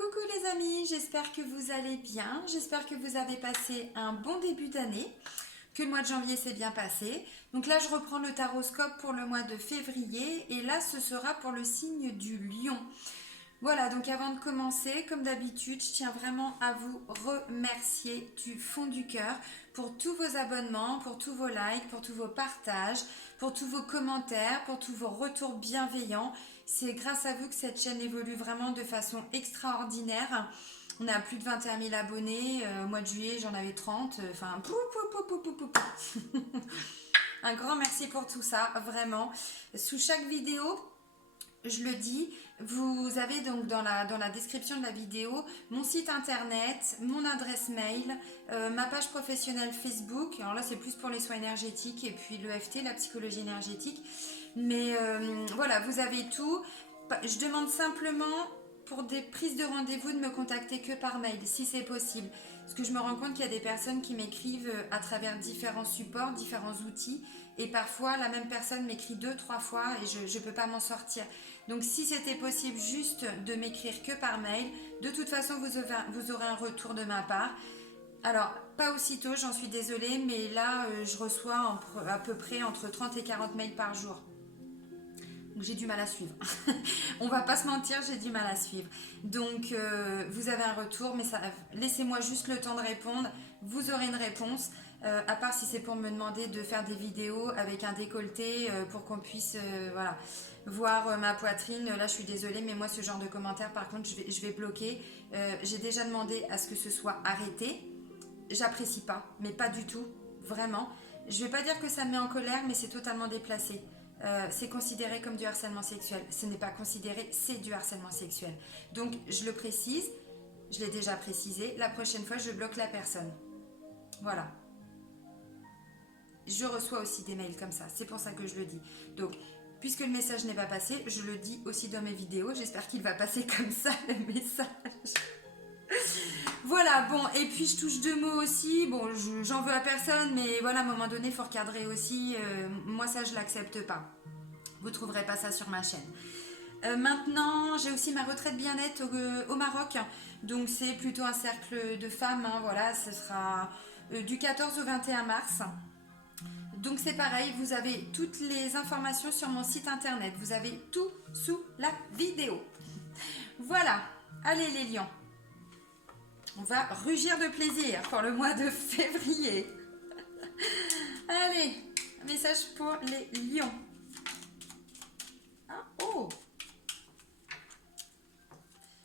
Coucou les amis, j'espère que vous allez bien, j'espère que vous avez passé un bon début d'année, que le mois de janvier s'est bien passé. Donc là je reprends le taroscope pour le mois de février et là ce sera pour le signe du lion. Voilà, donc avant de commencer, comme d'habitude, je tiens vraiment à vous remercier du fond du cœur pour tous vos abonnements, pour tous vos likes, pour tous vos partages, pour tous vos commentaires, pour tous vos retours bienveillants. C'est grâce à vous que cette chaîne évolue vraiment de façon extraordinaire. On a plus de 21 000 abonnés, au mois de juillet j'en avais 30, enfin un grand merci pour tout ça, vraiment. Sous chaque vidéo, je le dis, vous avez donc dans la description de la vidéo mon site internet, mon adresse mail, ma page professionnelle Facebook. Alors là, c'est plus pour les soins énergétiques et puis l'EFT, la psychologie énergétique. Mais voilà, vous avez tout. Je demande simplement pour des prises de rendez-vous de me contacter que par mail, si c'est possible. Parce que je me rends compte qu'il y a des personnes qui m'écrivent à travers différents supports, différents outils. Et parfois, la même personne m'écrit 2-3 fois et je ne peux pas m'en sortir. Donc, si c'était possible juste de m'écrire que par mail, de toute façon, vous aurez un retour de ma part. Alors, pas aussitôt, j'en suis désolée, mais là, je reçois à peu près entre 30 et 40 mails par jour. Donc j'ai du mal à suivre. On va pas se mentir, j'ai du mal à suivre. Donc vous avez un retour, mais laissez-moi juste le temps de répondre. Vous aurez une réponse. À part si c'est pour me demander de faire des vidéos avec un décolleté pour qu'on puisse voilà, voir ma poitrine. Là, je suis désolée, mais moi, ce genre de commentaires, par contre, je vais bloquer. J'ai déjà demandé à ce que ce soit arrêté. J'apprécie pas, mais pas du tout, vraiment. Je vais pas dire que ça me met en colère, mais c'est totalement déplacé. C'est considéré comme du harcèlement sexuel. Ce n'est pas considéré, c'est du harcèlement sexuel. Donc, je le précise, je l'ai déjà précisé, la prochaine fois, je bloque la personne. Voilà. Je reçois aussi des mails comme ça, c'est pour ça que je le dis. Donc, puisque le message n'est pas passé, je le dis aussi dans mes vidéos. J'espère qu'il va passer comme ça, le message. Voilà, bon, et puis je touche 2 mots aussi. Bon, j'en veux à personne, mais voilà, à un moment donné, il faut recadrer aussi. Moi, ça, je l'accepte pas. Vous trouverez pas ça sur ma chaîne. Maintenant, j'ai aussi ma retraite bien-être au Maroc. Donc, c'est plutôt un cercle de femmes. Hein, voilà, ce sera du 14 au 21 mars. Donc, c'est pareil, vous avez toutes les informations sur mon site internet. Vous avez tout sous la vidéo. Voilà, allez les lions. On va rugir de plaisir pour le mois de février. Allez, un message pour les lions. Hein? Oh!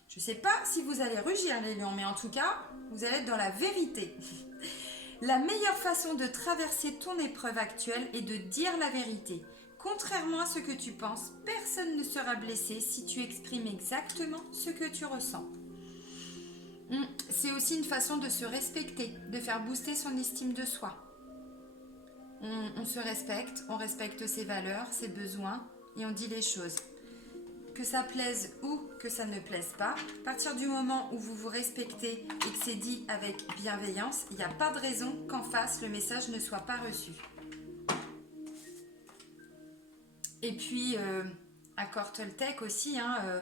Je ne sais pas si vous allez rugir les lions, mais en tout cas, vous allez être dans la vérité. La meilleure façon de traverser ton épreuve actuelle est de dire la vérité. Contrairement à ce que tu penses, personne ne sera blessé si tu exprimes exactement ce que tu ressens. C'est aussi une façon de se respecter, de faire booster son estime de soi. On se respecte, on respecte ses valeurs, ses besoins et on dit les choses. Que ça plaise ou que ça ne plaise pas, à partir du moment où vous vous respectez et que c'est dit avec bienveillance, il n'y a pas de raison qu'en face le message ne soit pas reçu. Et puis, accord Toltec aussi, hein,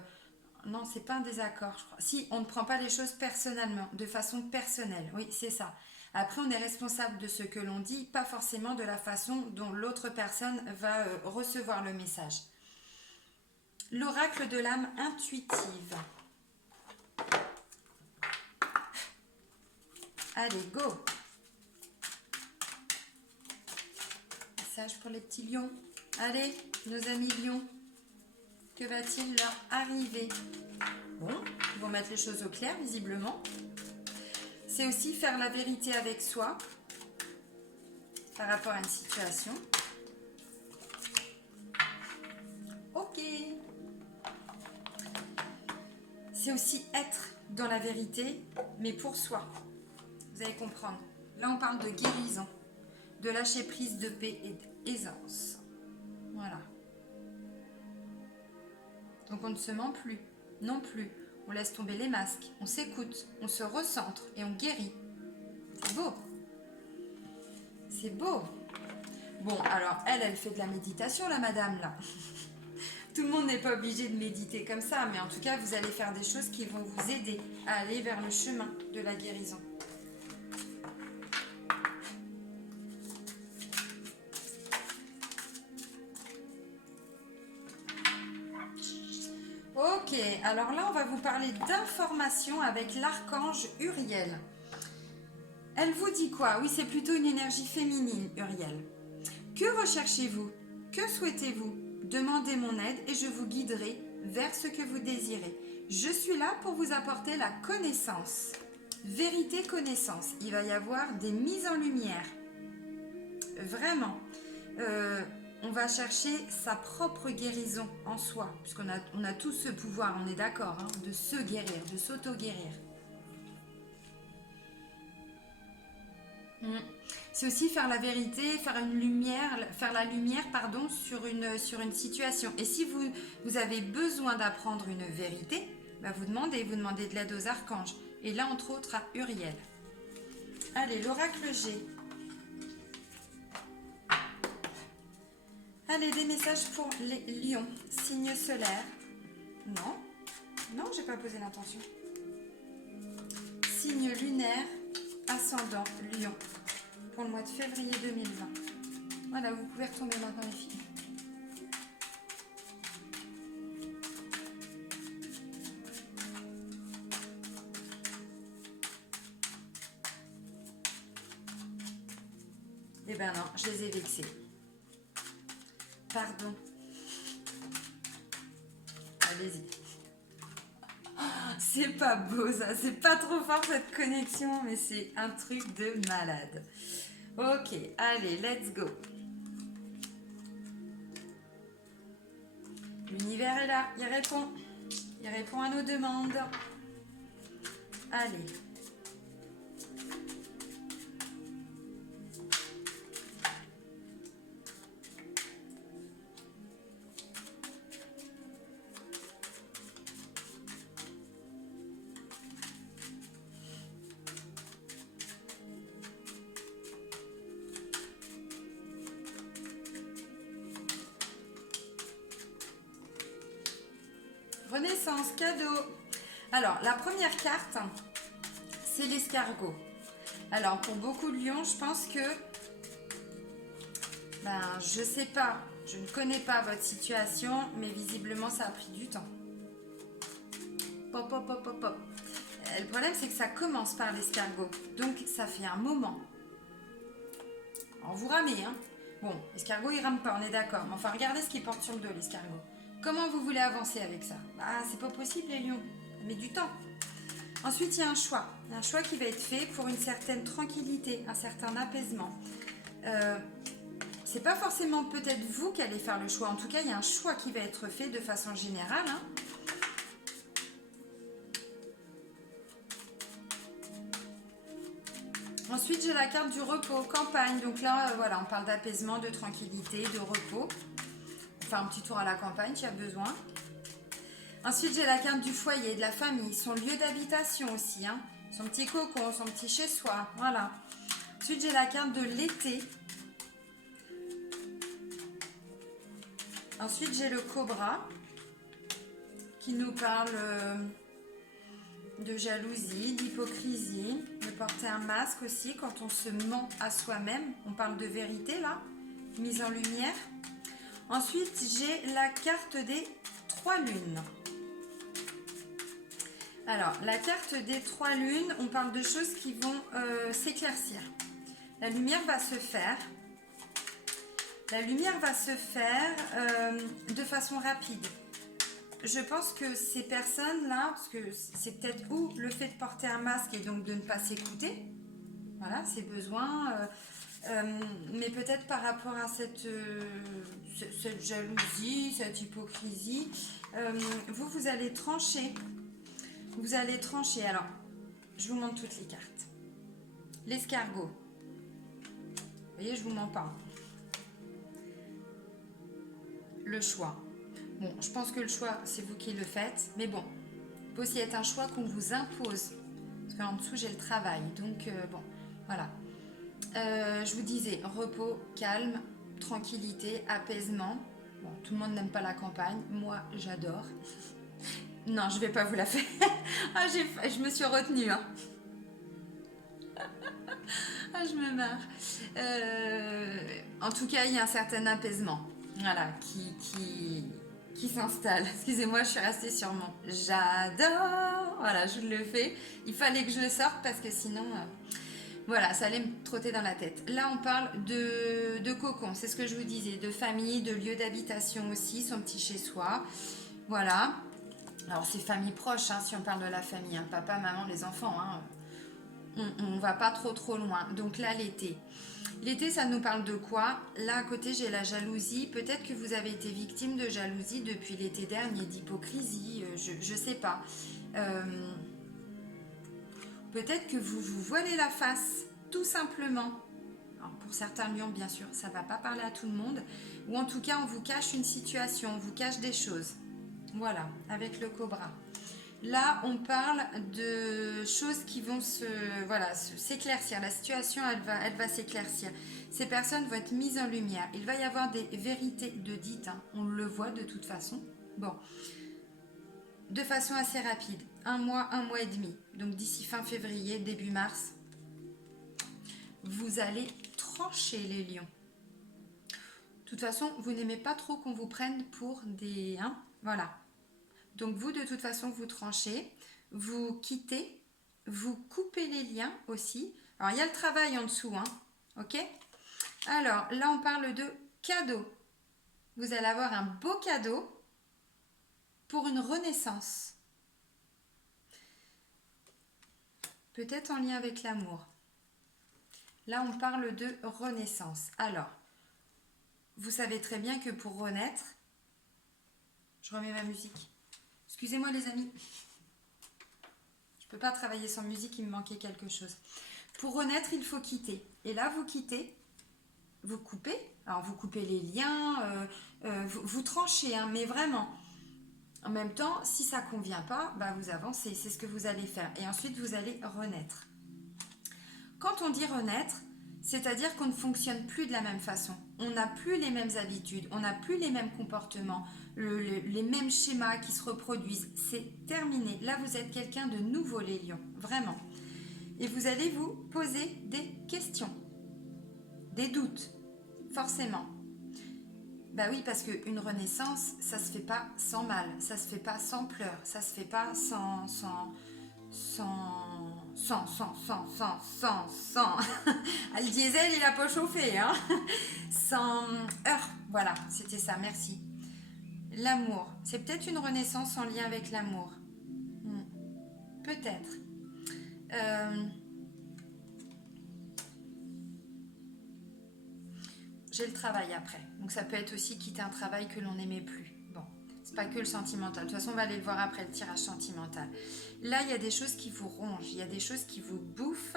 non, c'est pas un désaccord, je crois. Si, on ne prend pas les choses personnellement, de façon personnelle. Oui, c'est ça. Après, on est responsable de ce que l'on dit, pas forcément de la façon dont l'autre personne va recevoir le message. L'oracle de l'âme intuitive. Allez, go! Message pour les petits lions. Allez, nos amis lions. Que va-t-il leur arriver? Bon, ils vont mettre les choses au clair, visiblement. C'est aussi faire la vérité avec soi par rapport à une situation. Ok. C'est aussi être dans la vérité, mais pour soi. Vous allez comprendre. Là, on parle de guérison, de lâcher prise, de paix et d'aisance. Voilà. Donc on ne se ment plus, non plus. On laisse tomber les masques, on s'écoute, on se recentre et on guérit. C'est beau. C'est beau. Bon, alors elle fait de la méditation, la madame, là. Tout le monde n'est pas obligé de méditer comme ça, mais en tout cas, vous allez faire des choses qui vont vous aider à aller vers le chemin de la guérison. Ok, alors là, on va vous parler d'information avec l'archange Uriel. Elle vous dit quoi? Oui, c'est plutôt une énergie féminine, Uriel. Que recherchez-vous? Que souhaitez-vous? Demandez mon aide et je vous guiderai vers ce que vous désirez. Je suis là pour vous apporter la connaissance. Vérité, connaissance. Il va y avoir des mises en lumière. Vraiment. On va chercher sa propre guérison en soi, puisqu'on a tous ce pouvoir, on est d'accord, hein, de se guérir, de s'auto-guérir. C'est aussi faire la vérité, faire la lumière, pardon, sur une situation. Et si vous avez besoin d'apprendre une vérité, bah vous demandez de l'aide aux archanges. Et là, entre autres, à Uriel. Allez, l'oracle G. Allez, des messages pour les lions. Signe solaire. Non. Non, j'ai pas posé l'intention. Signe lunaire, ascendant, lion. Pour le mois de février 2020. Voilà, vous pouvez retomber maintenant les filles. Eh ben non, je les ai vexés. Pardon. Allez-y. C'est pas beau ça, c'est pas trop fort cette connexion, mais c'est un truc de malade. Ok, allez, let's go. L'univers est là, il répond. Il répond à nos demandes. Allez. Renaissance, cadeau. Alors, la première carte, c'est l'escargot. Alors, pour beaucoup de lions, je pense que... je sais pas, je ne connais pas votre situation, mais visiblement, ça a pris du temps. Pop, pop, pop, pop, pop. Le problème, c'est que ça commence par l'escargot. Donc, ça fait un moment. Alors, vous ramez, hein. Bon, l'escargot, il rame pas, on est d'accord. Mais enfin, regardez ce qu'il porte sur le dos, l'escargot. Comment vous voulez avancer avec ça? C'est pas possible, les lions. Ça met du temps. Ensuite, il y a un choix. Un choix qui va être fait pour une certaine tranquillité, un certain apaisement. C'est pas forcément peut-être vous qui allez faire le choix. En tout cas, il y a un choix qui va être fait de façon générale. Hein. Ensuite, j'ai la carte du repos, campagne. Donc là, voilà, on parle d'apaisement, de tranquillité, de repos. Un petit tour à la campagne, tu as besoin. Ensuite, j'ai la carte du foyer, de la famille, son lieu d'habitation aussi, hein, son petit cocon, son petit chez-soi, voilà. Ensuite, j'ai la carte de l'été. Ensuite, j'ai le cobra qui nous parle de jalousie, d'hypocrisie, de porter un masque aussi quand on se ment à soi-même. On parle de vérité là, mise en lumière. Ensuite, j'ai la carte des 3 lunes. Alors, la carte des 3 lunes, on parle de choses qui vont s'éclaircir. La lumière va se faire. La lumière va se faire de façon rapide. Je pense que ces personnes-là, parce que c'est peut-être ou le fait de porter un masque et donc de ne pas s'écouter, voilà, ses besoins... mais peut-être par rapport à cette jalousie, cette hypocrisie, vous allez trancher. Vous allez trancher. Alors, je vous montre toutes les cartes. L'escargot. Vous voyez, je vous mens pas. Le choix. Bon, je pense que le choix, c'est vous qui le faites. Mais bon, il peut aussi être un choix qu'on vous impose. Parce qu'en dessous, j'ai le travail. Donc, bon, voilà. Je vous disais, repos, calme, tranquillité, apaisement. Bon, tout le monde n'aime pas la campagne. Moi, j'adore. Non, je vais pas vous la faire. Ah, je me suis retenue. Hein. Ah, je me marre. En tout cas, il y a un certain apaisement. Voilà, qui s'installe. Excusez-moi, je suis restée sur mon j'adore. Voilà, je le fais. Il fallait que je le sorte parce que sinon, voilà, ça allait me trotter dans la tête. Là, on parle de cocon, c'est ce que je vous disais, de famille, de lieu d'habitation aussi, son petit chez-soi. Voilà. Alors, c'est famille proche, hein, si on parle de la famille, hein, papa, maman, les enfants. Hein. On va pas trop loin. Donc là, l'été. L'été, ça nous parle de quoi? Là, à côté, j'ai la jalousie. Peut-être que vous avez été victime de jalousie depuis l'été dernier, d'hypocrisie, je sais pas. Peut-être que vous vous voilez la face, tout simplement. Alors, pour certains lions, bien sûr, ça ne va pas parler à tout le monde. Ou en tout cas, on vous cache une situation, on vous cache des choses. Voilà, avec le cobra. Là, on parle de choses qui vont s'éclaircir. La situation, elle va s'éclaircir. Ces personnes vont être mises en lumière. Il va y avoir des vérités de dites. Hein. On le voit de toute façon. Bon. De façon assez rapide. Un mois et demi. Donc d'ici fin février, début mars, vous allez trancher les lions. De toute façon, vous n'aimez pas trop qu'on vous prenne pour des... Hein, voilà. Donc vous, de toute façon, vous tranchez, vous quittez, vous coupez les liens aussi. Alors, il y a le travail en dessous, hein, ok? Alors, là, on parle de cadeau. Vous allez avoir un beau cadeau pour une renaissance. Peut-être en lien avec l'amour. Là, on parle de renaissance. Alors, vous savez très bien que pour renaître... Je remets ma musique. Excusez-moi les amis, je ne peux pas travailler sans musique, il me manquait quelque chose. Pour renaître, il faut quitter. Et là, vous quittez, vous coupez. Alors, vous coupez les liens, vous tranchez, hein, mais vraiment. En même temps, si ça ne convient pas, bah, vous avancez, c'est ce que vous allez faire. Et ensuite, vous allez renaître. Quand on dit renaître, c'est-à-dire qu'on ne fonctionne plus de la même façon. On n'a plus les mêmes habitudes, on n'a plus les mêmes comportements, les mêmes schémas qui se reproduisent. C'est terminé. Là, vous êtes quelqu'un de nouveau, les lions, vraiment. Et vous allez vous poser des questions, des doutes, forcément. Bah oui, parce qu'une renaissance, ça se fait pas sans mal, ça se fait pas sans pleurs, ça se fait pas sans Ah, le diesel, il a pas chauffé, hein. Sans heure, voilà, c'était ça, merci. L'amour, c'est peut-être une renaissance en lien avec l'amour. Peut-être. J'ai le travail après. Donc ça peut être aussi quitter un travail que l'on n'aimait plus. Bon, c'est pas que le sentimental. De toute façon, on va aller le voir après le tirage sentimental. Là, il y a des choses qui vous rongent. Il y a des choses qui vous bouffent.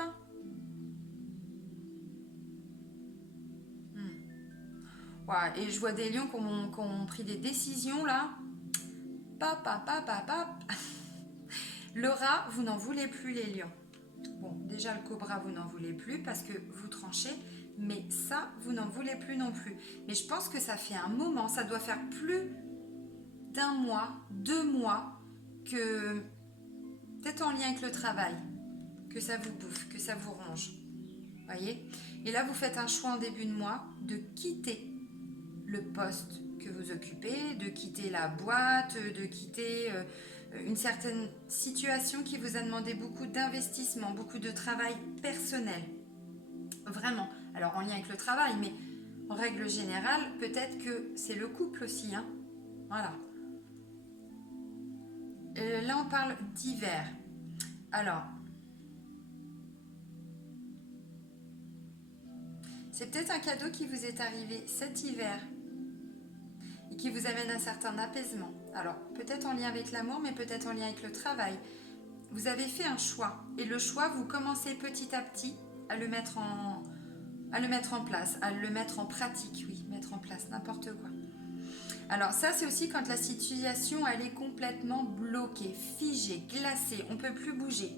Ouais, et je vois des lions qui ont pris des décisions là. Le rat, vous n'en voulez plus les lions. Bon, déjà le cobra, vous n'en voulez plus parce que vous tranchez. Mais ça, vous n'en voulez plus non plus. Mais je pense que ça fait un moment, ça doit faire plus d'un mois, 2 mois, que peut-être en lien avec le travail, que ça vous bouffe, que ça vous ronge. Voyez? Et là, vous faites un choix en début de mois de quitter le poste que vous occupez, de quitter la boîte, de quitter une certaine situation qui vous a demandé beaucoup d'investissement, beaucoup de travail personnel. Vraiment. Alors en lien avec le travail, mais en règle générale, peut-être que c'est le couple aussi. Hein. Voilà. Là, on parle d'hiver. Alors, c'est peut-être un cadeau qui vous est arrivé cet hiver et qui vous amène un certain apaisement. Alors, peut-être en lien avec l'amour, mais peut-être en lien avec le travail. Vous avez fait un choix et le choix, vous commencez petit à petit à le mettre en place, à le mettre en pratique, oui, mettre en place, n'importe quoi. Alors ça, c'est aussi quand la situation, elle est complètement bloquée, figée, glacée, on ne peut plus bouger.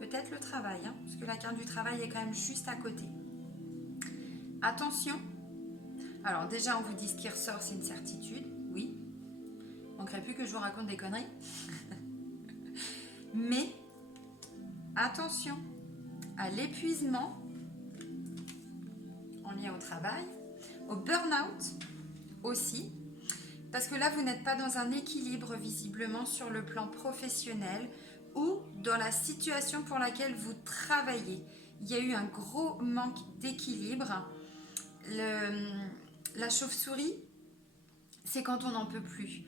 Peut-être le travail, hein, parce que la carte du travail est quand même juste à côté. Attention, Alors déjà, on vous dit ce qui ressort, c'est une certitude, oui. Manquerait plus que je vous raconte des conneries. Mais attention à l'épuisement en lien au travail, au burn-out aussi, parce que là, vous n'êtes pas dans un équilibre visiblement sur le plan professionnel ou dans la situation pour laquelle vous travaillez. Il y a eu un gros manque d'équilibre. La chauve-souris, c'est quand on n'en peut plus.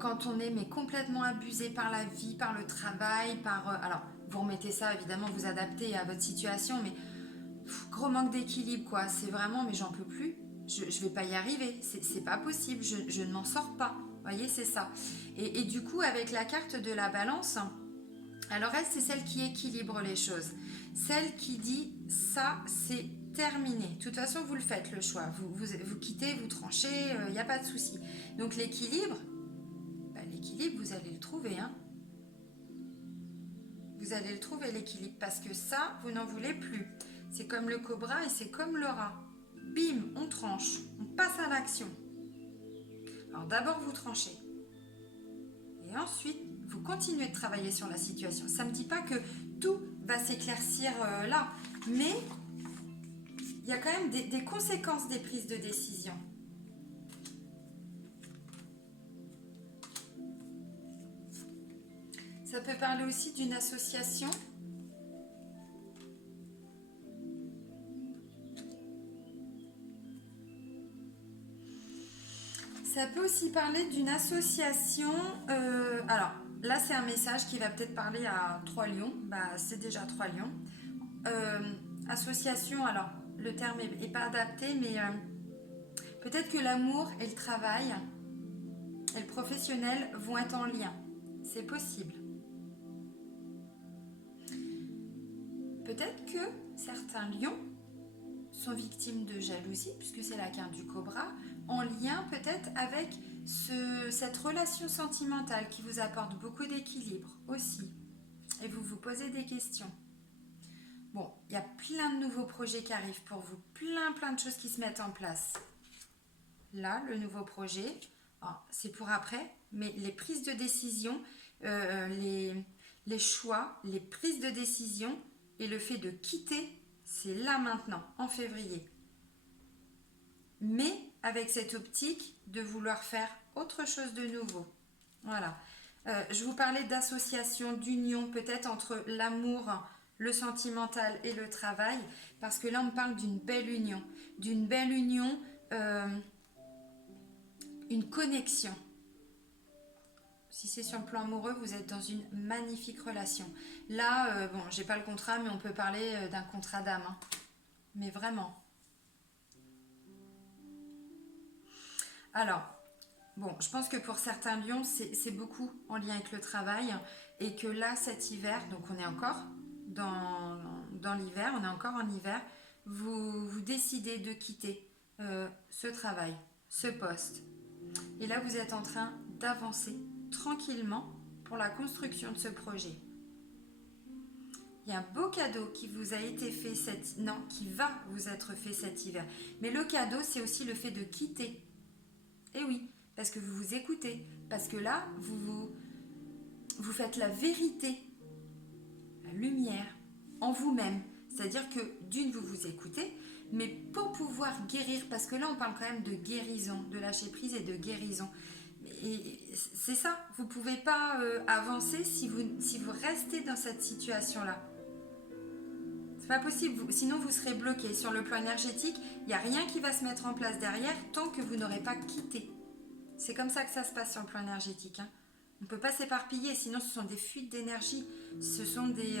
Quand on est mais complètement abusé par la vie, par le travail, alors, vous remettez ça, évidemment, vous adaptez à votre situation, mais gros manque d'équilibre, quoi. C'est vraiment, mais j'en peux plus. Je vais pas y arriver. C'est pas possible. Je ne m'en sors pas. Vous voyez, c'est ça. Et du coup, avec la carte de la balance, alors elle, c'est celle qui équilibre les choses. Celle qui dit, ça, c'est terminé. De toute façon, vous le faites, le choix. Vous quittez, vous tranchez, il n'y a pas de souci. Donc l'équilibre, l'équilibre, vous allez le trouver. Hein. Vous allez le trouver, l'équilibre. Parce que ça, vous n'en voulez plus. C'est comme le cobra et c'est comme le rat. Bim, on tranche. On passe à l'action. Alors d'abord, vous tranchez. Et ensuite, vous continuez de travailler sur la situation. Ça ne me dit pas que tout va s'éclaircir là. Mais il y a quand même des conséquences des prises de décision. Ça peut parler aussi d'une association. Ça peut aussi parler d'une association. Alors, là, c'est un message qui va peut-être parler à 3 lions. Bah, c'est déjà 3 lions. Association, alors, le terme n'est pas adapté, mais peut-être que l'amour et le travail et le professionnel vont être en lien. C'est possible. Peut-être que certains lions sont victimes de jalousie, puisque c'est la carte du cobra, en lien peut-être avec cette relation sentimentale qui vous apporte beaucoup d'équilibre aussi. Et vous vous posez des questions. Bon, il y a plein de nouveaux projets qui arrivent pour vous, plein de choses qui se mettent en place. Là, le nouveau projet, c'est pour après, mais les prises de décision, les choix, les prises de décision et le fait de quitter, c'est là maintenant, en février. Mais avec cette optique de vouloir faire autre chose de nouveau. Voilà. Je vous parlais d'association, d'union peut-être entre l'amour, le sentimental et le travail, parce que là on parle d'une belle union, une connexion. Si c'est sur le plan amoureux, vous êtes dans une magnifique relation. Là, bon, j'ai pas le contrat, mais on peut parler d'un contrat d'âme. Hein. Mais vraiment. Alors, bon, je pense que pour certains lions, c'est beaucoup en lien avec le travail. Et que là, cet hiver, donc on est encore dans l'hiver, on est encore en hiver, vous décidez de quitter ce travail, ce poste. Et là, vous êtes en train d'avancer tranquillement pour la construction de ce projet. Il y a un beau cadeau qui vous a été fait qui va vous être fait cet hiver. Mais le cadeau, c'est aussi le fait de quitter. Et oui, parce que vous vous écoutez, parce que là, vous faites la vérité, la lumière en vous-même. C'est-à-dire que d'une, vous vous écoutez, mais pour pouvoir guérir, parce que là, on parle quand même de guérison, de lâcher prise et de guérison. Et c'est ça, vous ne pouvez pas avancer si vous restez dans cette situation-là. C'est pas possible, sinon vous serez bloqué. Sur le plan énergétique, il n'y a rien qui va se mettre en place derrière tant que vous n'aurez pas quitté. C'est comme ça que ça se passe sur le plan énergétique. Hein. On ne peut pas s'éparpiller, sinon ce sont des fuites d'énergie. Ce sont des...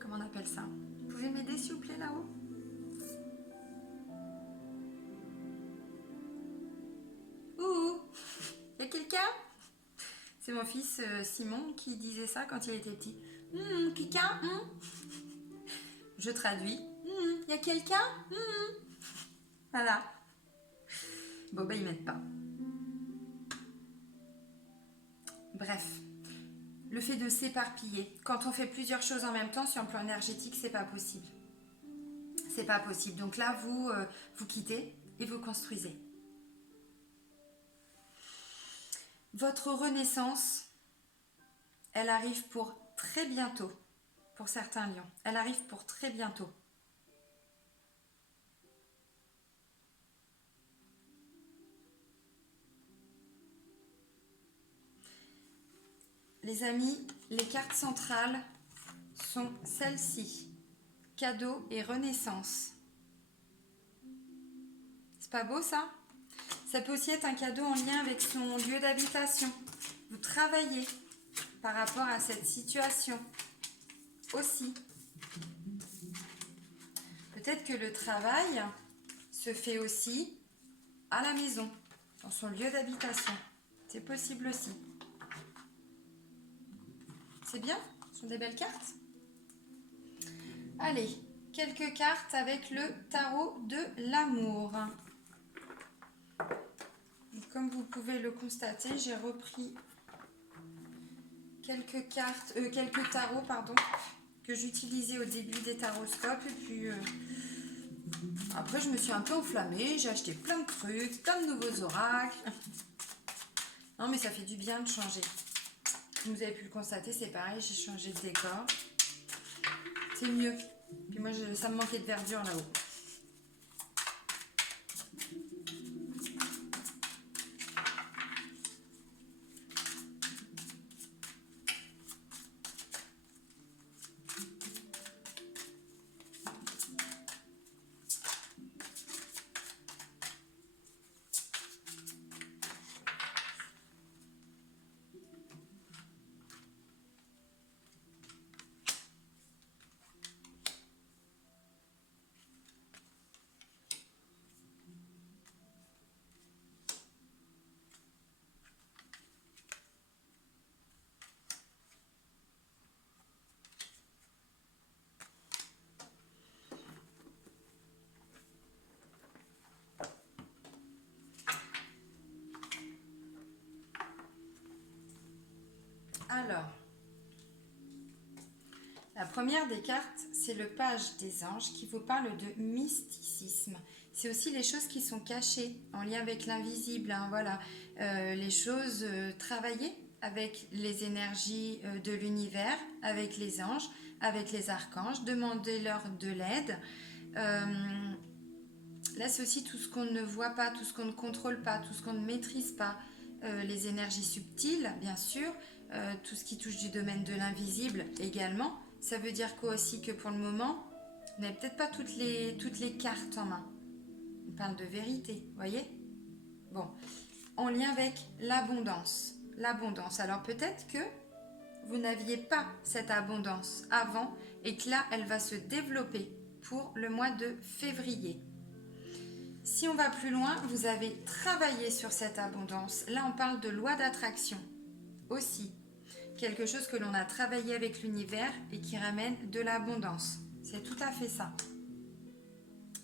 comment on appelle ça? Vous pouvez m'aider s'il vous plaît là-haut? Ouh, y a quelqu'un? C'est mon fils Simon qui disait ça quand il était petit. Quelqu'un? Je traduis. Y a quelqu'un? Voilà. Bon, ben, ils m'aident pas. Bref. Le fait de s'éparpiller. Quand on fait plusieurs choses en même temps, sur un plan énergétique, c'est pas possible. C'est pas possible. Donc là, vous quittez et vous construisez. Votre renaissance, elle arrive pour très bientôt, pour certains lions. Elle arrive pour très bientôt. Les amis, les cartes centrales sont celles-ci. Cadeau et renaissance. C'est pas beau ça? Ça peut aussi être un cadeau en lien avec son lieu d'habitation. Vous travaillez par rapport à cette situation aussi. Peut-être que le travail se fait aussi à la maison, dans son lieu d'habitation. C'est possible aussi. C'est bien? Ce sont des belles cartes. Allez, quelques cartes avec le tarot de l'amour. Comme vous pouvez le constater, j'ai repris quelques tarots, que j'utilisais au début des taroscopes. Et puis après, je me suis un peu enflammée. J'ai acheté plein de trucs, plein de nouveaux oracles. Non, mais ça fait du bien de changer. Vous avez pu le constater, c'est pareil, j'ai changé de décor. C'est mieux. Puis moi, ça me manquait de verdure là-haut. Alors, la première des cartes, c'est le page des anges qui vous parle de mysticisme. C'est aussi les choses qui sont cachées en lien avec l'invisible. Voilà, les choses travaillées avec les énergies de l'univers, avec les anges, avec les archanges. Demandez-leur de l'aide. Là, c'est aussi tout ce qu'on ne voit pas, tout ce qu'on ne contrôle pas, tout ce qu'on ne maîtrise pas. Les énergies subtiles, bien sûr, tout ce qui touche du domaine de l'invisible également. Ça veut dire quoi aussi? Que pour le moment, vous n'avez peut-être pas toutes les cartes en main. On parle de vérité, voyez? Bon, en lien avec l'abondance. L'abondance. Alors peut-être que vous n'aviez pas cette abondance avant et que là, elle va se développer pour le mois de février. Si on va plus loin, vous avez travaillé sur cette abondance. Là, on parle de loi d'attraction aussi. Quelque chose que l'on a travaillé avec l'univers et qui ramène de l'abondance. C'est tout à fait ça.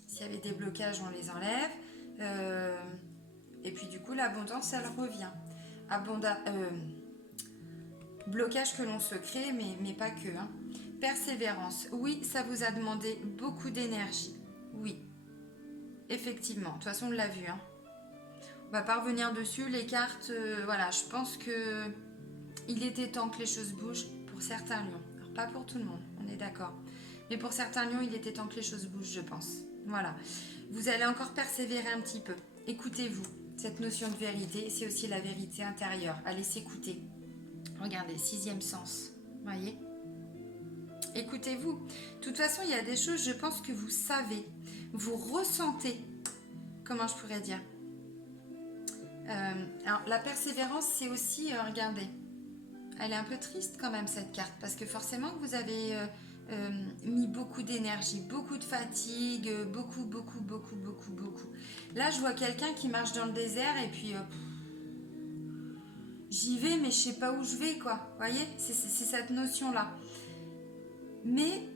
S'il y avait des blocages, on les enlève. Et puis du coup, l'abondance, elle revient. Blocage que l'on se crée, mais pas que. Persévérance. Oui, ça vous a demandé beaucoup d'énergie. Oui. Effectivement, de toute façon on l'a vu. On va pas revenir dessus, les cartes, voilà, je pense que il était temps que les choses bougent pour certains lions. Alors pas pour tout le monde, on est d'accord. Mais pour certains lions, il était temps que les choses bougent, je pense. Voilà. Vous allez encore persévérer un petit peu. Écoutez-vous. Cette notion de vérité, c'est aussi la vérité intérieure. Allez s'écouter. Regardez, 6e sens. Voyez ? Écoutez-vous. De toute façon, il y a des choses, je pense que vous savez. Vous ressentez, comment je pourrais dire, alors la persévérance, c'est aussi, regardez, elle est un peu triste quand même cette carte, parce que forcément que vous avez mis beaucoup d'énergie, beaucoup de fatigue, beaucoup. Là, je vois quelqu'un qui marche dans le désert et puis j'y vais, mais je sais pas où je vais, quoi. Vous voyez, c'est cette notion-là. Mais,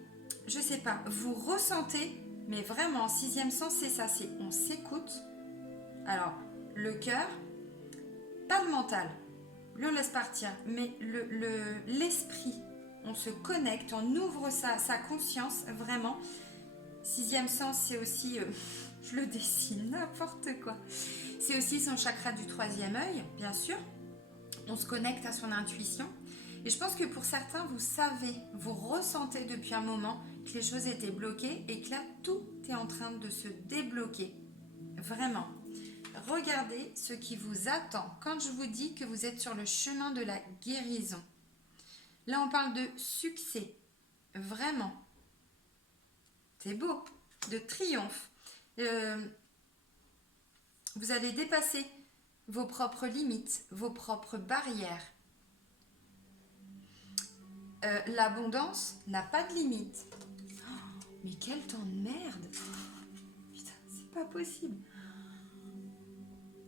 je sais pas, vous ressentez. Mais vraiment, en 6e sens, c'est ça, c'est on s'écoute. Alors, le cœur, pas le mental, lui on laisse partir, mais l'esprit, on se connecte, on ouvre sa conscience, vraiment. Sixième sens, c'est aussi, je le dessine, n'importe quoi. C'est aussi son chakra du troisième œil, bien sûr. On se connecte à son intuition. Et je pense que pour certains, vous savez, vous ressentez depuis un moment que les choses étaient bloquées et que là, tout est en train de se débloquer. Vraiment. Regardez ce qui vous attend quand je vous dis que vous êtes sur le chemin de la guérison. Là, on parle de succès. Vraiment. C'est beau. De triomphe. Vous allez dépasser vos propres limites, vos propres barrières. L'abondance n'a pas de limite. Oh, mais quel temps de merde! Putain, c'est pas possible.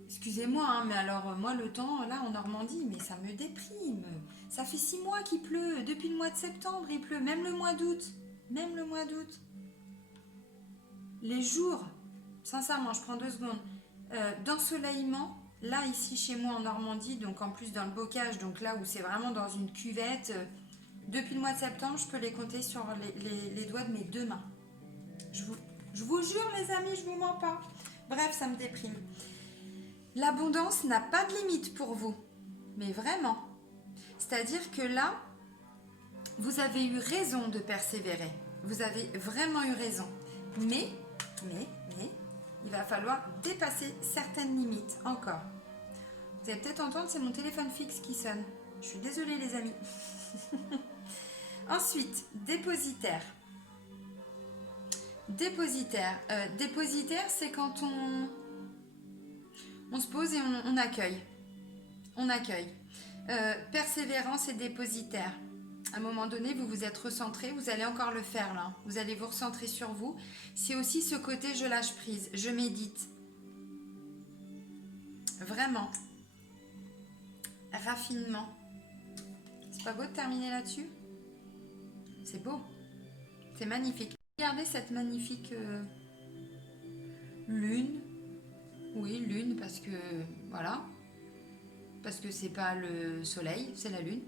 Excusez-moi, hein, mais alors moi le temps là en Normandie, mais ça me déprime. Ça fait 6 mois qu'il pleut. Depuis le mois de septembre, il pleut. Même le mois d'août. Même le mois d'août. Les jours, sincèrement, je prends 2 secondes. D'ensoleillement, là ici chez moi en Normandie, donc en plus dans le bocage, donc là où c'est vraiment dans une cuvette. Depuis le mois de septembre, je peux les compter sur les doigts de mes 2 mains. Je vous jure, les amis, je vous mens pas. Bref, ça me déprime. L'abondance n'a pas de limite pour vous. Mais vraiment. C'est-à-dire que là, vous avez eu raison de persévérer. Vous avez vraiment eu raison. Mais, il va falloir dépasser certaines limites encore. Vous allez peut-être entendre, c'est mon téléphone fixe qui sonne. Je suis désolée, les amis. Ensuite, dépositaire. Dépositaire, c'est quand on se pose et on accueille. On accueille. Persévérance et dépositaire. À un moment donné, vous vous êtes recentré, vous allez encore le faire là. Vous allez vous recentrer sur vous. C'est aussi ce côté je lâche prise, je médite. Vraiment. Raffinement. C'est pas beau de terminer là-dessus? C'est beau. C'est magnifique. Regardez cette magnifique lune. Oui, lune, parce que voilà. Parce que c'est pas le soleil, c'est la lune.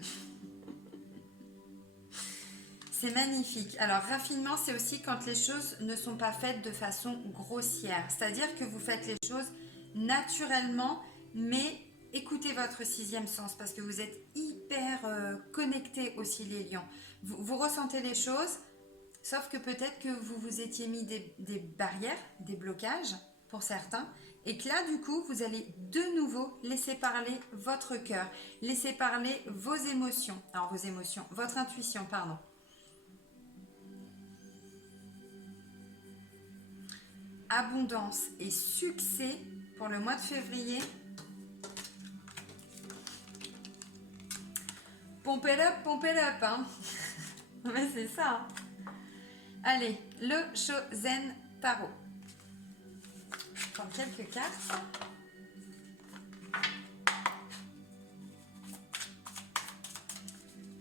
C'est magnifique. Alors, raffinement, c'est aussi quand les choses ne sont pas faites de façon grossière. C'est-à-dire que vous faites les choses naturellement, mais écoutez votre sixième sens parce que vous êtes hyper connectés aussi, les lions. Vous ressentez les choses, sauf que peut-être que vous vous étiez mis des barrières, des blocages pour certains, et que là, du coup, vous allez de nouveau laisser parler votre cœur, laisser parler vos émotions. Alors, vos émotions, votre intuition, pardon. Abondance et succès pour le mois de février. Pump it up, hein. Mais c'est ça. Hein. Allez, le Shozen Tarot. Je prends quelques cartes.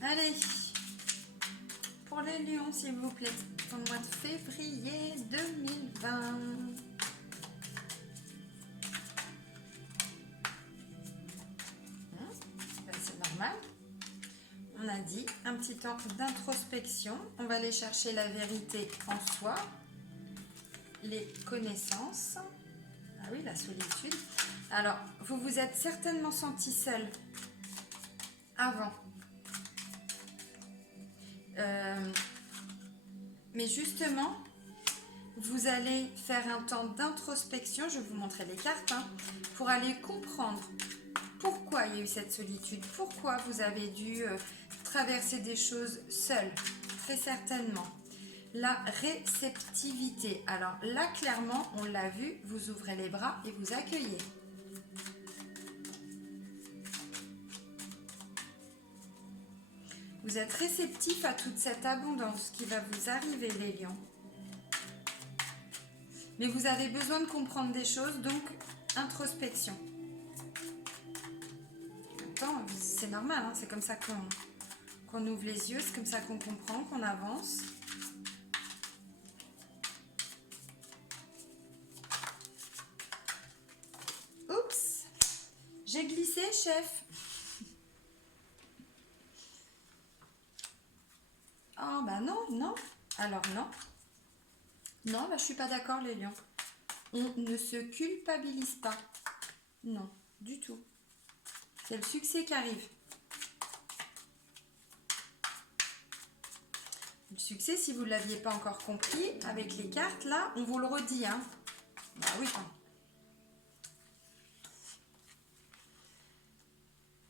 Allez, pour les lions, s'il vous plaît, pour le mois de février 2020. C'est normal. On a dit un petit temps d'introspection. On va aller chercher la vérité en soi, les connaissances. Ah oui, la solitude. Alors, vous vous êtes certainement senti seul avant. Mais justement, vous allez faire un temps d'introspection, je vais vous montrer les cartes, hein, pour aller comprendre pourquoi il y a eu cette solitude, pourquoi vous avez dû traverser des choses seul, très certainement. La réceptivité. Alors là, clairement, on l'a vu, vous ouvrez les bras et vous accueillez. Vous êtes réceptif à toute cette abondance qui va vous arriver, les lions. Mais vous avez besoin de comprendre des choses, donc introspection. Attends, c'est normal, hein, c'est comme ça qu'on ouvre les yeux, c'est comme ça qu'on comprend, qu'on avance. Oups, j'ai glissé, chef. Oh, bah non, non. Alors non. Non, là, je suis pas d'accord, les lions. On ne se culpabilise pas. Non, du tout. C'est le succès qui arrive. Le succès, si vous ne l'aviez pas encore compris, avec les cartes, là, on vous le redit. Hein. Bah oui, quand.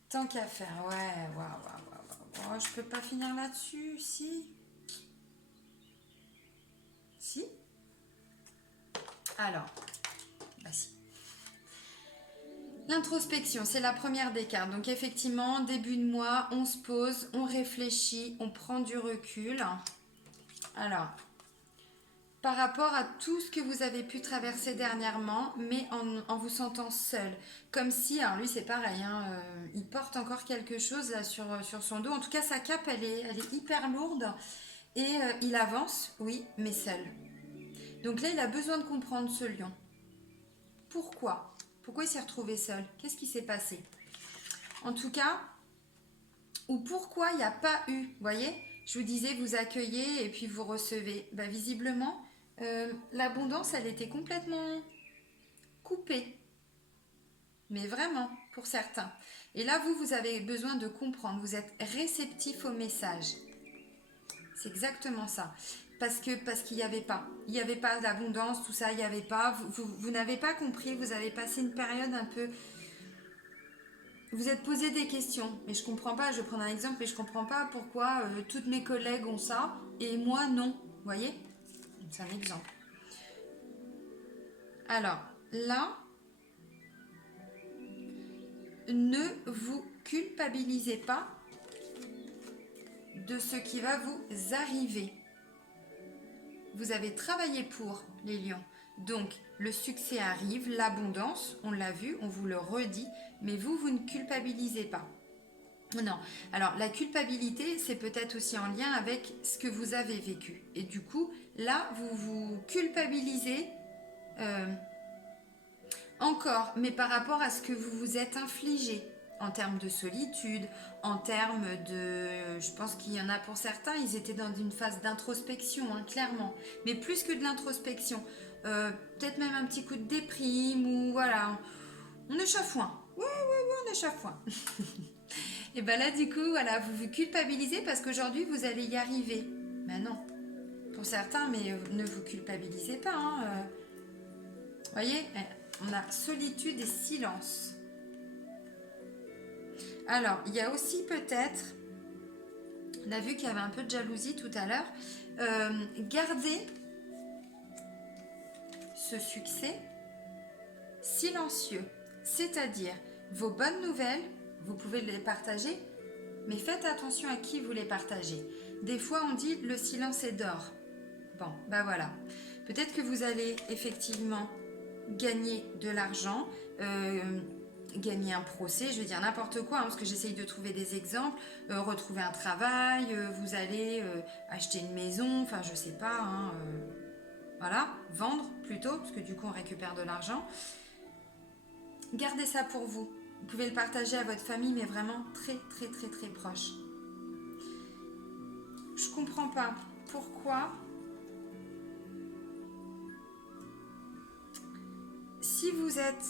Tant qu'à faire, ouais. Oh, je peux pas finir là-dessus, si. Si. Alors, bah si. L'introspection, c'est la première des cartes. Donc effectivement, début de mois, on se pose, on réfléchit, on prend du recul. Alors, par rapport à tout ce que vous avez pu traverser dernièrement, mais en vous sentant seul. Comme si, alors lui c'est pareil, hein, il porte encore quelque chose là sur son dos. En tout cas, sa cape, elle est hyper lourde. Et il avance, oui, mais seul. Donc là, il a besoin de comprendre ce lion. Pourquoi il s'est retrouvé seul? Qu'est-ce qui s'est passé? En tout cas, ou pourquoi il n'y a pas eu, vous voyez, je vous disais, vous accueillez et puis vous recevez. Bah, visiblement, l'abondance, elle était complètement coupée. Mais vraiment, pour certains. Et là, vous avez besoin de comprendre. Vous êtes réceptif au message. C'est exactement ça. Parce qu'il n'y avait pas. Il n'y avait pas d'abondance, tout ça, il n'y avait pas. Vous n'avez pas compris, vous avez passé une période un peu... Vous êtes posé des questions, mais je comprends pas, je vais prendre un exemple, mais je comprends pas pourquoi toutes mes collègues ont ça et moi non. Vous voyez? C'est un exemple. Alors, là, ne vous culpabilisez pas de ce qui va vous arriver. Vous avez travaillé pour les lions. Donc, le succès arrive, l'abondance, on l'a vu, on vous le redit, mais vous ne culpabilisez pas. Non. Alors, la culpabilité, c'est peut-être aussi en lien avec ce que vous avez vécu. Et du coup, là, vous vous culpabilisez encore, mais par rapport à ce que vous vous êtes infligé en termes de solitude, en termes de... Je pense qu'il y en a pour certains, ils étaient dans une phase d'introspection, hein, clairement. Mais plus que de l'introspection, peut-être même un petit coup de déprime, ou voilà, on est chafouin. Oui, on est chafouin. Et bien là, du coup, voilà, vous vous culpabilisez parce qu'aujourd'hui, vous allez y arriver. Ben non. Pour certains, mais ne vous culpabilisez pas. Hein. Voyez, on a solitude et silence. Alors, il y a aussi peut-être, on a vu qu'il y avait un peu de jalousie tout à l'heure, gardez ce succès silencieux. C'est-à-dire, vos bonnes nouvelles, vous pouvez les partager, mais faites attention à qui vous les partagez. Des fois, on dit le silence est d'or. Bon, ben voilà. Peut-être que vous allez effectivement gagner de l'argent, gagner un procès, je veux dire n'importe quoi, hein, parce que j'essaye de trouver des exemples, retrouver un travail, vous allez acheter une maison, enfin je sais pas, hein, voilà, vendre plutôt, parce que du coup on récupère de l'argent. Gardez ça pour vous. Vous pouvez le partager à votre famille, mais vraiment très très très très proche. Je comprends pas pourquoi, si vous êtes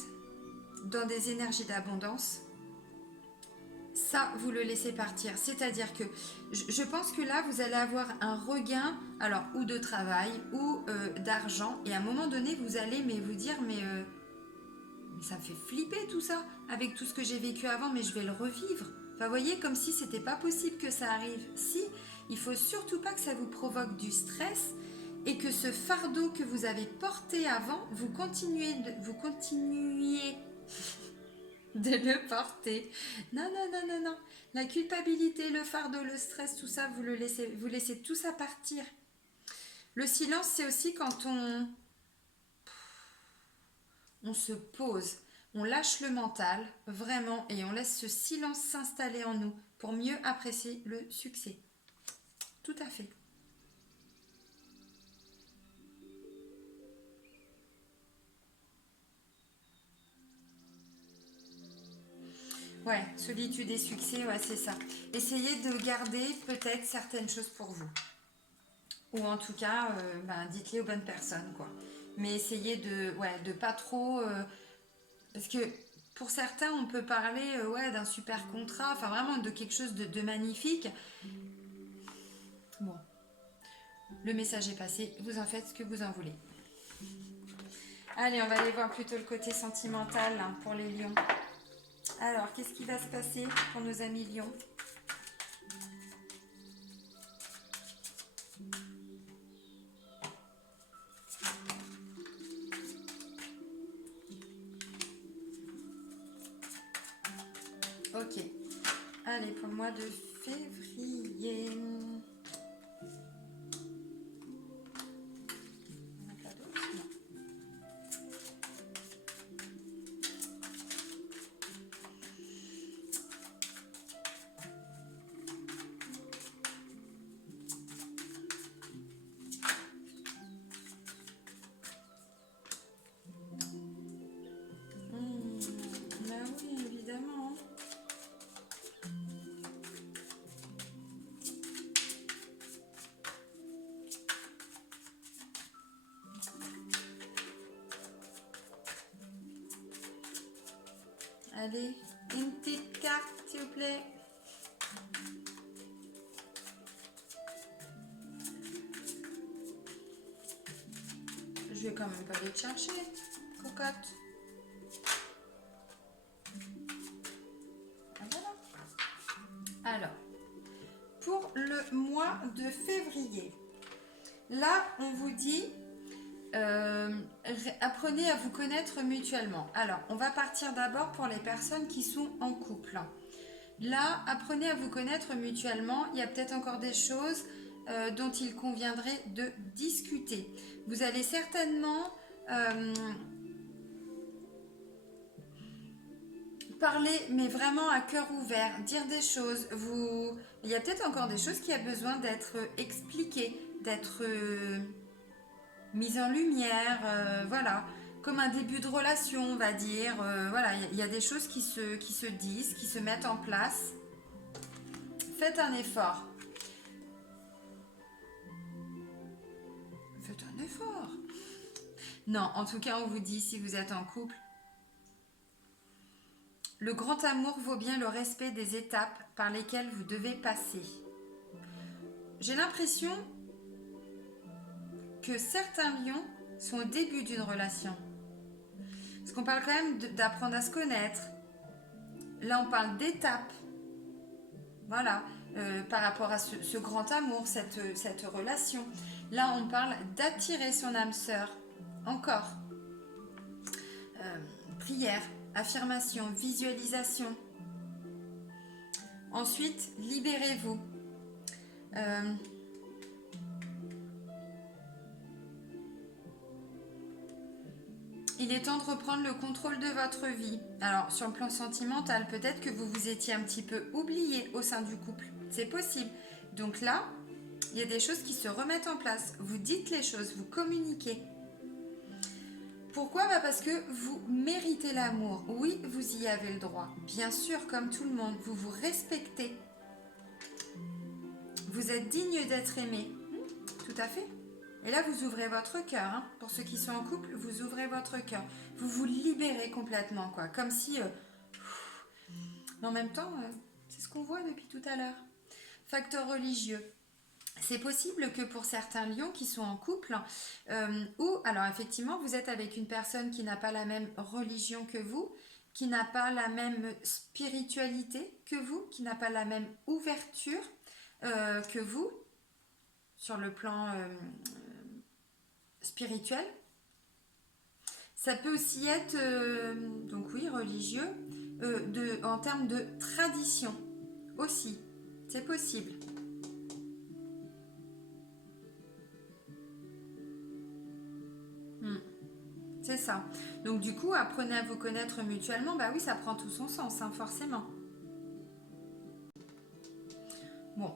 dans des énergies d'abondance, ça, vous le laissez partir. C'est-à-dire que je pense que là, vous allez avoir un regain, alors, ou de travail, ou d'argent. Et à un moment donné, vous allez vous dire, mais ça me fait flipper tout ça, avec tout ce que j'ai vécu avant, mais je vais le revivre. Enfin, vous voyez, comme si c'était pas possible que ça arrive. Si, il faut surtout pas que ça vous provoque du stress et que ce fardeau que vous avez porté avant, vous continuiez de le porter. Non. La culpabilité, le fardeau, le stress, tout ça, vous laissez tout ça partir. Le silence, c'est aussi quand on se pose, on lâche le mental, vraiment, et on laisse ce silence s'installer en nous pour mieux apprécier le succès. Tout à fait. Ouais, solitude et succès, ouais, c'est ça. Essayez de garder peut-être certaines choses pour vous. Ou en tout cas, dites-les aux bonnes personnes, quoi. Mais essayez de pas trop... parce que pour certains, on peut parler d'un super contrat, enfin vraiment de quelque chose de magnifique. Bon, le message est passé, vous en faites ce que vous en voulez. Allez, on va aller voir plutôt le côté sentimental hein, pour les lions. Alors, qu'est-ce qui va se passer pour nos amis lions? Ok. Allez, pour le mois de février. Bah oui, évidemment. Allez, une petite carte, s'il vous plaît. Je vais quand même pas aller te chercher, cocotte. Voilà. Alors, pour le mois de février, là, on vous dit, apprenez à vous connaître mutuellement. Alors, on va partir d'abord pour les personnes qui sont en couple. Là, apprenez à vous connaître mutuellement. Il y a peut-être encore des choses dont il conviendrait de discuter. Vous allez certainement parler, mais vraiment à cœur ouvert, dire des choses. Il y a peut-être encore des choses qui ont besoin d'être expliquées, d'être mises en lumière, voilà. Comme un début de relation, on va dire. Voilà, il y a des choses qui se disent, qui se mettent en place. Faites un effort. Faites un effort. Non, en tout cas, on vous dit, si vous êtes en couple, le grand amour vaut bien le respect des étapes par lesquelles vous devez passer. J'ai l'impression que certains lions sont au début d'une relation. Parce qu'on parle quand même d'apprendre à se connaître. Là, on parle d'étapes. Voilà, par rapport à ce grand amour, cette relation. Là, on parle d'attirer son âme sœur. Encore. Prière, affirmation, visualisation. Ensuite, libérez-vous. Il est temps de reprendre le contrôle de votre vie. Alors, sur le plan sentimental, peut-être que vous vous étiez un petit peu oublié au sein du couple. C'est possible. Donc là, il y a des choses qui se remettent en place. Vous dites les choses, vous communiquez. Pourquoi ? Parce que vous méritez l'amour. Oui, vous y avez le droit. Bien sûr, comme tout le monde, vous vous respectez. Vous êtes digne d'être aimé. Tout à fait. Et là, vous ouvrez votre cœur. Hein. Pour ceux qui sont en couple, vous ouvrez votre cœur. Vous vous libérez complètement, quoi. Comme si... Mais en même temps, c'est ce qu'on voit depuis tout à l'heure. Facteur religieux. C'est possible que pour certains lions qui sont en couple, ou alors effectivement, vous êtes avec une personne qui n'a pas la même religion que vous, qui n'a pas la même spiritualité que vous, qui n'a pas la même ouverture que vous, sur le plan spirituel. Ça peut aussi être, donc oui, religieux, en termes de tradition aussi. C'est possible. C'est ça. Donc du coup, apprenez à vous connaître mutuellement. Bah oui, ça prend tout son sens, hein, forcément. Bon.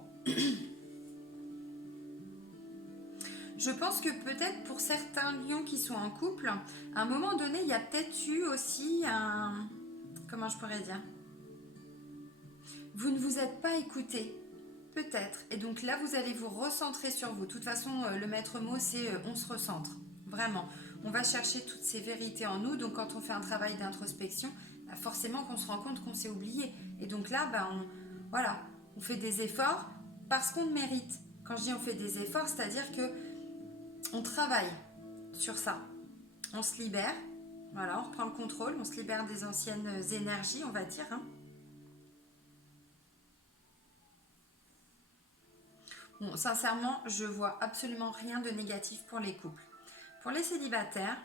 Je pense que peut-être pour certains lions qui sont en couple, à un moment donné, il y a peut-être eu aussi un... Comment je pourrais dire ? Vous ne vous êtes pas écouté. peut-être. Et donc là, vous allez vous recentrer sur vous. De toute façon, le maître mot, c'est on se recentre. Vraiment. On va chercher toutes ces vérités en nous. Donc quand on fait un travail d'introspection, bah, forcément qu'on se rend compte qu'on s'est oublié. Et donc là, bah, voilà, on fait des efforts parce qu'on le mérite. Quand je dis on fait des efforts, c'est-à-dire que on travaille sur ça. On se libère. Voilà, on reprend le contrôle. On se libère des anciennes énergies, on va dire, hein. Bon, sincèrement, je vois absolument rien de négatif pour les couples. Pour les célibataires,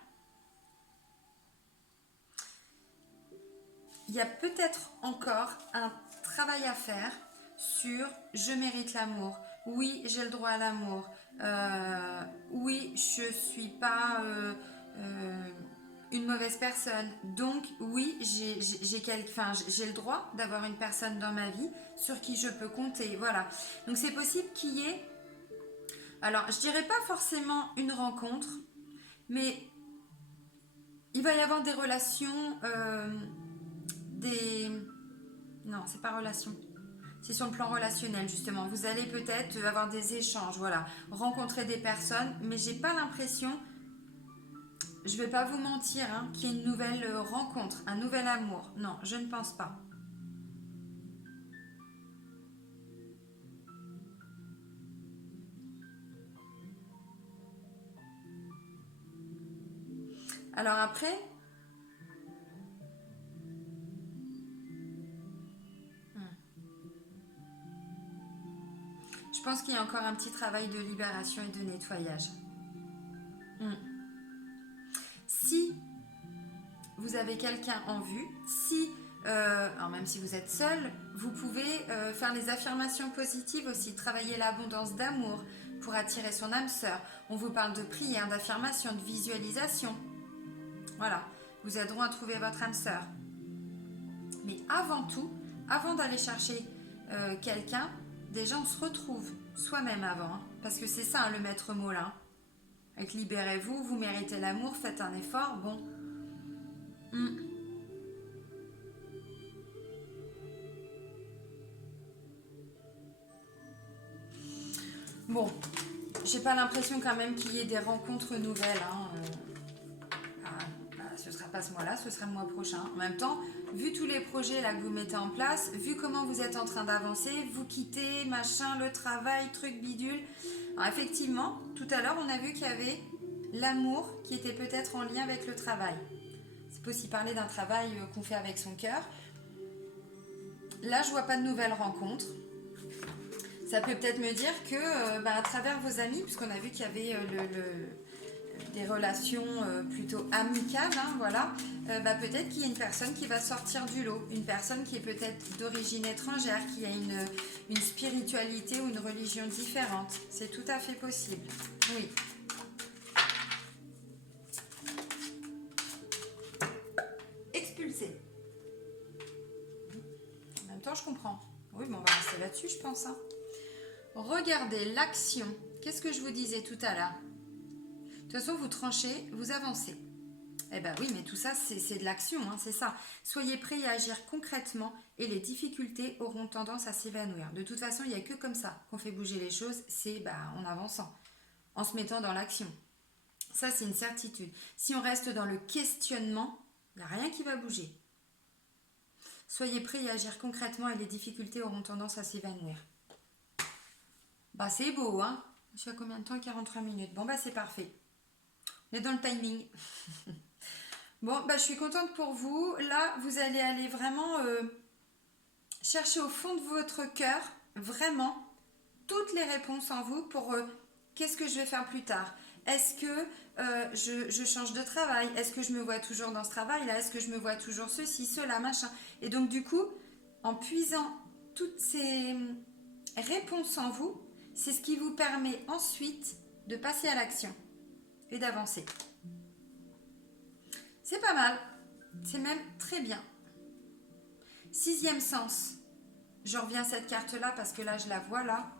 il y a peut-être encore un travail à faire sur je mérite l'amour. Oui, j'ai le droit à l'amour. Oui, je suis pas une mauvaise personne. Donc, oui, j'ai le droit d'avoir une personne dans ma vie sur qui je peux compter. Voilà. Donc, c'est possible qu'il y ait, alors, je dirais pas forcément une rencontre, mais il va y avoir des relations, des... Non, c'est pas relation. C'est sur le plan relationnel, justement. Vous allez peut-être avoir des échanges, voilà. Rencontrer des personnes, mais j'ai pas l'impression, je vais pas vous mentir, hein, qu'il y ait une nouvelle rencontre, un nouvel amour. Non, je ne pense pas. Alors après, je pense qu'il y a encore un petit travail de libération et de nettoyage. Si vous avez quelqu'un en vue, si, alors même si vous êtes seul, vous pouvez faire les affirmations positives aussi, travailler l'abondance d'amour pour attirer son âme sœur. On vous parle de prière, d'affirmation, de visualisation. Voilà, vous aideront à trouver votre âme sœur. Mais avant tout, avant d'aller chercher quelqu'un, déjà on se retrouve soi-même avant, hein, parce que c'est ça, hein, le maître mot là. Avec libérez-vous, vous méritez l'amour, faites un effort, bon. Bon, j'ai pas l'impression quand même qu'il y ait des rencontres nouvelles, hein. Ce sera pas ce mois-là, ce sera le mois prochain. En même temps, vu tous les projets là que vous mettez en place, vu comment vous êtes en train d'avancer, vous quittez, machin, le travail, truc bidule. Alors effectivement, tout à l'heure, on a vu qu'il y avait l'amour qui était peut-être en lien avec le travail. C'est possible parler d'un travail qu'on fait avec son cœur. Là, je vois pas de nouvelles rencontres. Ça peut peut-être me dire que à travers vos amis, puisqu'on a vu qu'il y avait des relations plutôt amicales, hein, voilà, peut-être qu'il y a une personne qui va sortir du lot, une personne qui est peut-être d'origine étrangère, qui a une spiritualité ou une religion différente. C'est tout à fait possible. Oui. Expulsé. En même temps, je comprends. Oui, mais on va rester là-dessus, je pense, hein. Regardez l'action. Qu'est-ce que je vous disais tout à l'heure? De toute façon, vous tranchez, vous avancez. Eh bien oui, mais tout ça, c'est de l'action, hein, c'est ça. Soyez prêts à agir concrètement et les difficultés auront tendance à s'évanouir. De toute façon, il n'y a que comme ça qu'on fait bouger les choses, c'est en avançant, en se mettant dans l'action. Ça, c'est une certitude. Si on reste dans le questionnement, il n'y a rien qui va bouger. Soyez prêts à agir concrètement et les difficultés auront tendance à s'évanouir. C'est beau, hein? Je suis à combien de temps? 43 minutes. Bon, c'est parfait. On est dans le timing. Bon, je suis contente pour vous. Là, vous allez aller vraiment chercher au fond de votre cœur, vraiment, toutes les réponses en vous pour qu'est-ce que je vais faire plus tard? Est-ce que je change de travail? Est-ce que je me vois toujours dans ce travail-là? Est-ce que je me vois toujours ceci, cela, machin? Et donc, du coup, en puisant toutes ces réponses en vous, c'est ce qui vous permet ensuite de passer à l'action et d'avancer. C'est pas mal, c'est même très bien. 6e sens, je reviens à cette carte-là parce que là, je la vois là.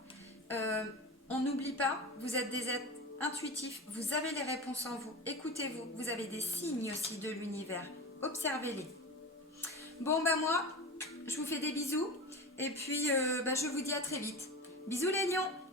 On n'oublie pas, vous êtes des êtres intuitifs, vous avez les réponses en vous, écoutez-vous, vous avez des signes aussi de l'univers, observez-les. Bon, moi, je vous fais des bisous et puis je vous dis à très vite. Bisous les lions!